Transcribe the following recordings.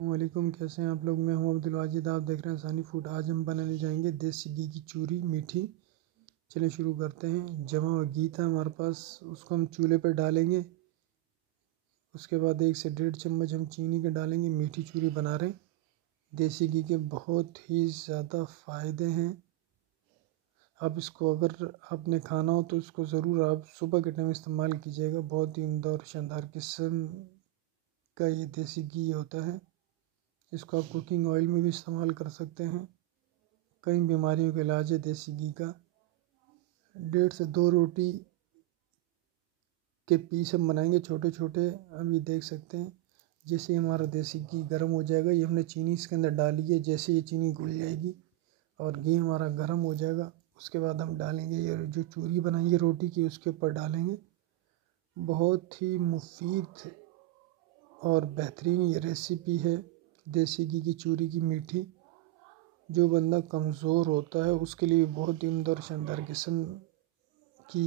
السلام علیکم، کیسے ہیں آپ لوگ؟ میں ہوں عبدالواجد، آپ دیکھ رہے ہیں ثانی فوڈ۔ آج ہم بنانے جائیں گے دیسی گھی کی چوری میٹھی۔ چلیں شروع کرتے ہیں۔ جمع ہوا گھی تھا ہمارے پاس، اس کو ہم چولہے پر ڈالیں گے۔ اس کے بعد 1 سے 1.5 چمچ ہم چینی کے ڈالیں گے۔ میٹھی چوری بنا رہے ہیں۔ دیسی گھی کے بہت ہی زیادہ فائدے ہیں۔ اب اس کو اگر آپ نے کھانا ہو تو اس کو ضرور آپ صبح کے ٹائم استعمال کیجیے گا۔ بہت ہی عمدہ اور شاندار قسم کا یہ دیسی گھی ہوتا ہے۔ اس کو آپ کوکنگ آئل میں بھی استعمال کر سکتے ہیں۔ کئی بیماریوں کا علاج ہے دیسی گھی کا۔ 1.5 سے 2 روٹی کے پیس ہم بنائیں گے چھوٹے چھوٹے۔ ہم یہ دیکھ سکتے ہیں جیسے ہمارا دیسی گھی گرم ہو جائے گا، یہ ہم نے چینی اس کے اندر ڈالی ہے۔ جیسے یہ چینی گھل جائے گی اور گھی ہمارا گرم ہو جائے گا، اس کے بعد ہم ڈالیں گے یہ جو چوری بنائی ہے روٹی کی، اس کے اوپر ڈالیں گے۔ بہت ہی مفید اور بہترین یہ ریسیپی ہے دیسی گھی کی چوری کی میٹھی۔ جو بندہ کمزور ہوتا ہے اس کے لیے بہت ہی عمدہ اور شاندار قسم کی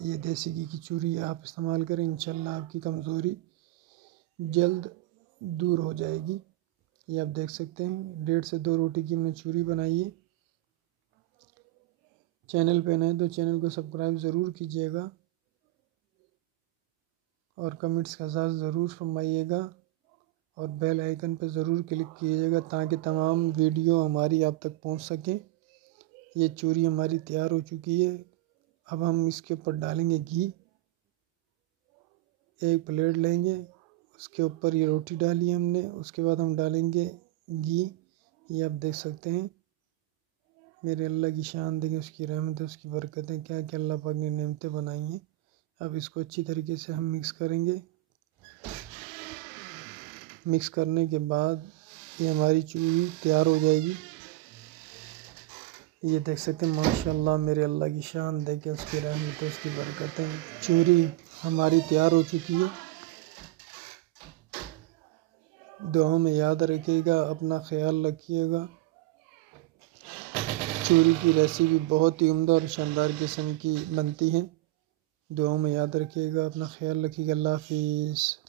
یہ دیسی گھی کی چوری آپ استعمال کریں، انشاءاللہ آپ کی کمزوری جلد دور ہو جائے گی۔ یہ آپ دیکھ سکتے ہیں 1.5 سے 2 روٹی کی ہم نے چوری بنائی ہے۔ چینل پہ نئے تو چینل کو سبسکرائب ضرور کیجیے گا اور کمنٹس کا ساتھ ضرور فرمائیے گا اور بیل آئیکن پہ ضرور کلک کیجیے گا تاکہ تمام ویڈیو ہماری آپ تک پہنچ سکیں۔ یہ چوری ہماری تیار ہو چکی ہے۔ اب ہم اس کے اوپر ڈالیں گے گھی۔ ایک پلیٹ لیں گے، اس کے اوپر یہ روٹی ڈالی ہے ہم نے، اس کے بعد ہم ڈالیں گے گھی۔ یہ آپ دیکھ سکتے ہیں۔ میرے اللہ کی شان دیکھیں، اس کی رحمت ہے، اس کی برکتیں، کیا کیا اللہ پاک نے نعمتیں بنائی ہیں۔ اب اس کو اچھی طریقے سے ہم مکس کریں گے۔ مکس کرنے کے بعد یہ ہماری چوری تیار ہو جائے گی۔ یہ دیکھ سکتے ہیں ماشاءاللہ، میرے اللہ کی شان دیکھیں، اس کی رحمت ہے، اس کی برکتیں۔ چوری ہماری تیار ہو چکی ہے۔ دعاؤں میں یاد رکھیے گا، اپنا خیال رکھیے گا۔ چوری کی ریسیپی بہت ہی عمدہ اور شاندار قسم کی بنتی ہے۔ دعاؤں میں یاد رکھیے گا، اپنا خیال رکھیے گا۔ اللہ حافظ۔